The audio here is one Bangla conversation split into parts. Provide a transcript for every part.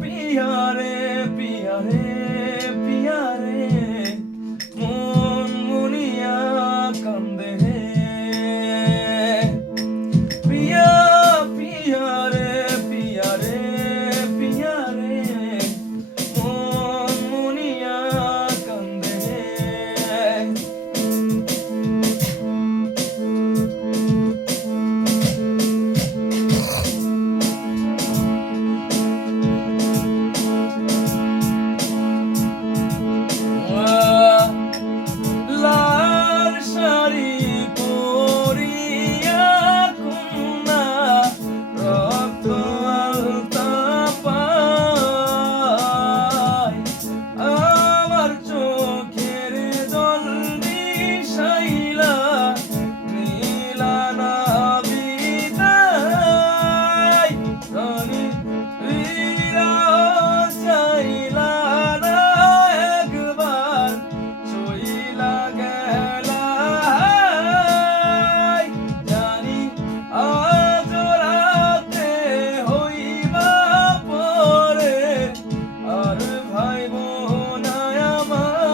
পিয়া রে পিয়া রে পিয়া রে মন মুনিয়া কান্দে রে পিয়া পিয়া রে পিয়া রে পিয়া রে মন মুনিয়া কান্দে রে লাল শাড়ি পরিয়া কন্যা রক্ত আলতা পায় আমার চোখের জল দিশাইলা নীলা নাবিতাই রনি বীরা চাইলা না একবার চইলা গেলা জানি আজ রাতে হইবা পরে আর ভাই বোন আমায়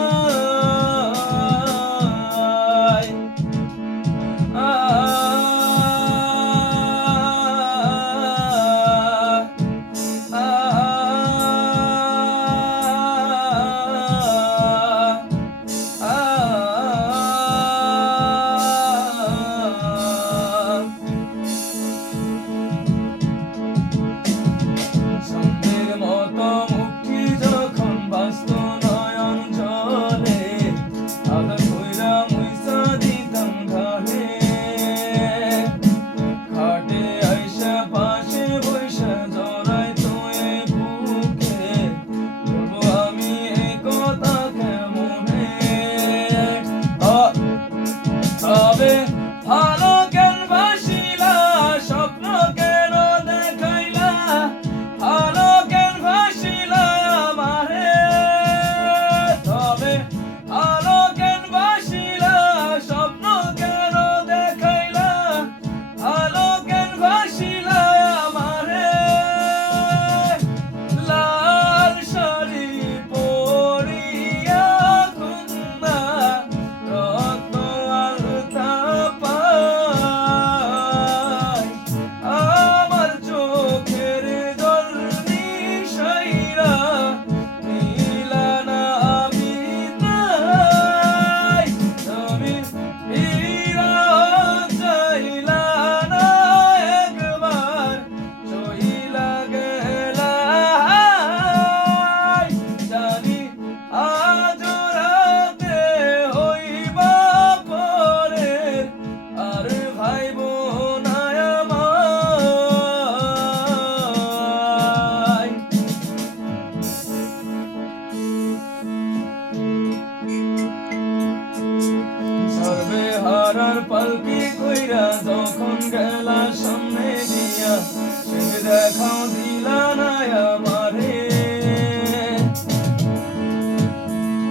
সন্ধ্যের মতো মুক্তি যখন বাস্ত নয়ন জলে আদা কইরা মুইসা দিতাম ঘাড়ে খাটে আইসা পাশে বইসা জড়াই তোয়ে বুকে তবু আমি এই কথা কেমনে তবে ভালো কেন বাসিলা স্বপ্ন কেন দেখাইলা ভালো কেন বাসিলা আমারে তবে ভালো কেন বাসিলা স্বপ্ন কেন দেখাইলা ভালো কেন বাসিলা আমারে লাল শাড়ি পরিয়া কন্যা রক্ত আলতা পায় আমার চোখের জল দিশাইরা নীলা নাবিতাই তুমি ফিরা চাইলা না একবার চইলা গেলা জানি আজ রাতে হইবা পরে আর ভাই বোন আমায় সর্বে হারার পালকি কইরা যখন গেলা সামনে দিয়া